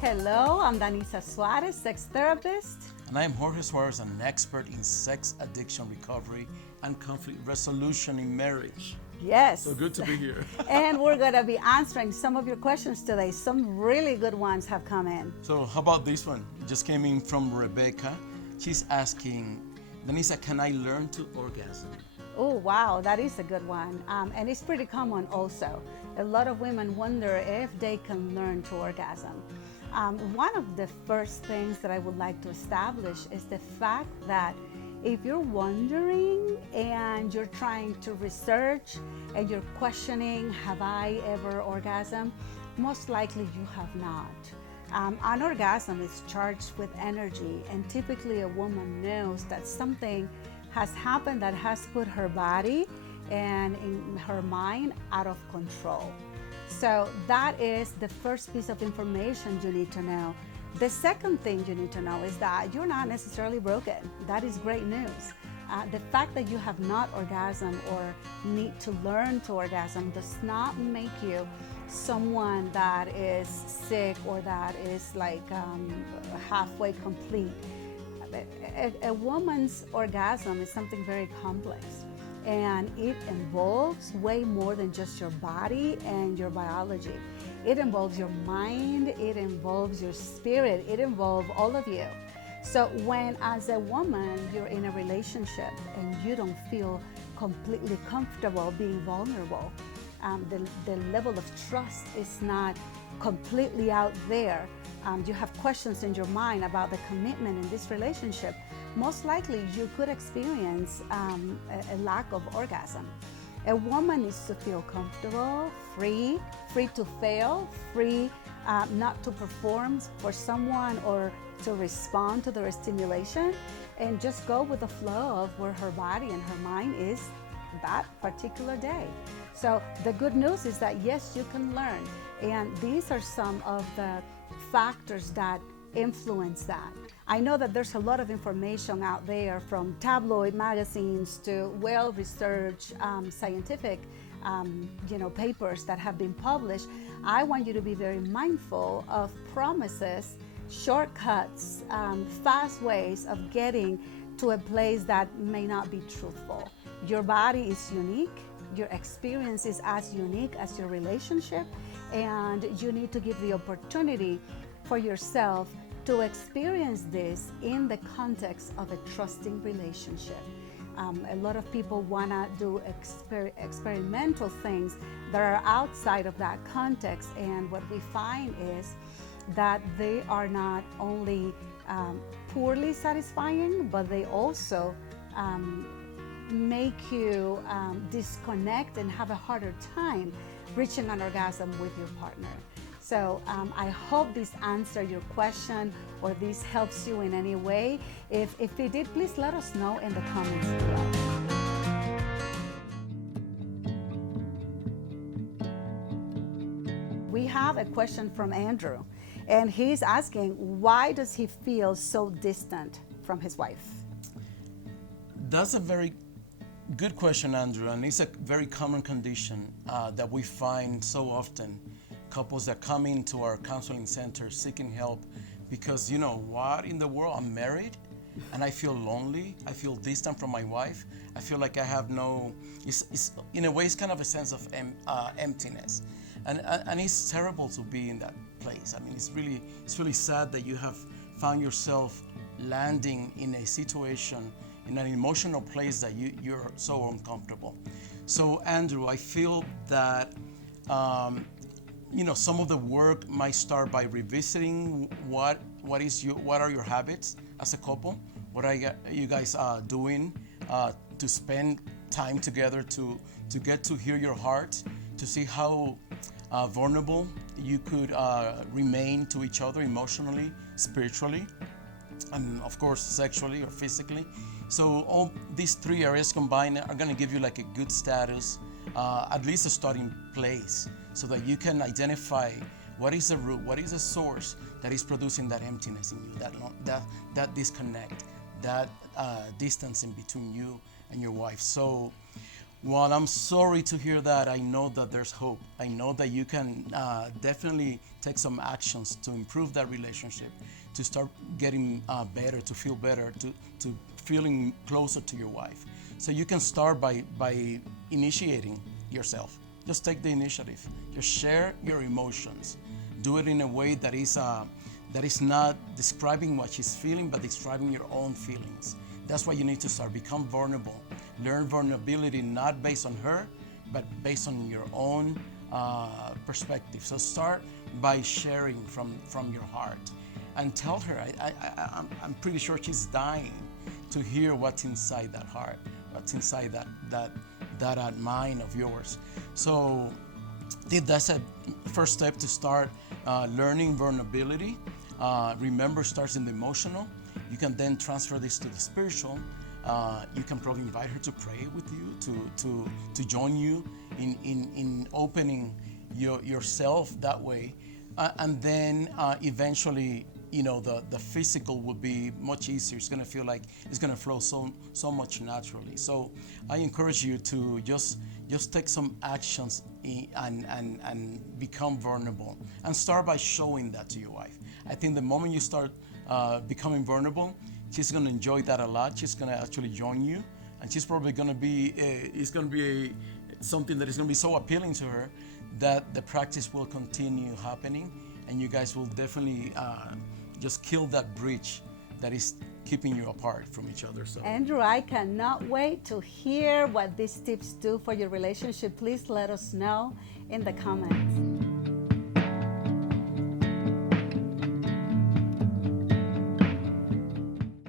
Hello, I'm Danisa Suarez, sex therapist. And I am Jorge Suarez, an expert in sex addiction recovery and conflict resolution in marriage. Yes. So good to be here. And we're going to be answering some of your questions today. Some really good ones have come in. So how about this one? It just came in from Rebecca. She's asking, Danisa, can I learn to orgasm? Oh, wow, that is a good one. And it's pretty common also. A lot of women wonder if they can learn to orgasm. One of the first things that I would like to establish is the fact that if you're wondering and you're trying to research and you're questioning, have I ever orgasmed? Most likely you have not. An orgasm is charged with energy, and typically a woman knows that something has happened that has put her body and in her mind out of control. So that is the first piece of information you need to know. The second thing you need to know is that you're not necessarily broken. That is great news. The fact that you have not orgasmed or need to learn to orgasm does not make you someone that is sick or that is like halfway complete. A woman's orgasm is something very complex, and it involves way more than just your body and your biology. It involves your mind, it involves your spirit, it involves all of you. So when as a woman you're in a relationship and you don't feel completely comfortable being vulnerable, the level of trust is not completely out there, you have questions in your mind about the commitment in this relationship, most likely you could experience a lack of orgasm. A woman needs to feel comfortable, free to fail, free not to perform for someone or to respond to their stimulation, and just go with the flow of where her body and her mind is that particular day. So the good news is that yes, you can learn, and these are some of the factors that influence that. I know that there's a lot of information out there, from tabloid magazines to well-researched scientific papers that have been published. I want you to be very mindful of promises, shortcuts, fast ways of getting to a place that may not be truthful. Your body is unique. Your experience is as unique as your relationship, and you need to give the opportunity for yourself to experience this in the context of a trusting relationship. A lot of people want to do experimental things that are outside of that context, and what we find is that they are not only poorly satisfying, but they also make you disconnect and have a harder time reaching an orgasm with your partner. So I hope this answered your question or this helps you in any way. If it did, please let us know in the comments below. We have a question from Andrew, and he's asking, why does he feel so distant from his wife? That's a very good question, Andrew, and it's a very common condition that we find so often. Couples that come into our counseling center seeking help because, what in the world, I'm married and I feel lonely, I feel distant from my wife, I feel like I have it's in a way, it's kind of a sense of emptiness. And it's terrible to be in that place. I mean, it's really sad that you have found yourself landing in a situation, in an emotional place that you're so uncomfortable. So Andrew, I feel that some of the work might start by revisiting what are your habits as a couple? What are you guys doing to spend time together, to get to hear your heart, to see how vulnerable you could remain to each other emotionally, spiritually, and of course sexually or physically. So all these three areas combined are going to give you like a good status, at least a starting place, so that you can identify what is the root, what is the source that is producing that emptiness in you, that disconnect, that distance in between you and your wife. So Well, I'm sorry to hear that. I know that there's hope. I know that you can definitely take some actions to improve that relationship, to start getting better, to feel better, to feeling closer to your wife. So you can start by initiating yourself. Just take the initiative. Just share your emotions. Do it in a way that is not describing what she's feeling, but describing your own feelings. That's why you need to start. Become vulnerable. Learn vulnerability not based on her, but based on your own perspective. So start by sharing from your heart, and tell her. I'm pretty sure she's dying to hear what's inside that heart, what's inside that mind of yours. So that's a first step to start learning vulnerability. Remember, starts in the emotional. You can then transfer this to the spiritual. You can probably invite her to pray with you, to join you in opening yourself that way, and then eventually, the physical will be much easier. It's going to feel like it's going to flow so much naturally. So I encourage you to just take some actions and become vulnerable, and start by showing that to your wife. I think the moment you start becoming vulnerable, she's going to enjoy that a lot. She's going to actually join you, and she's probably going to be something that is going to be so appealing to her that the practice will continue happening, and you guys will definitely just kill that bridge that is keeping you apart from each other. So, Andrew, I cannot wait to hear what these tips do for your relationship. Please let us know in the comments.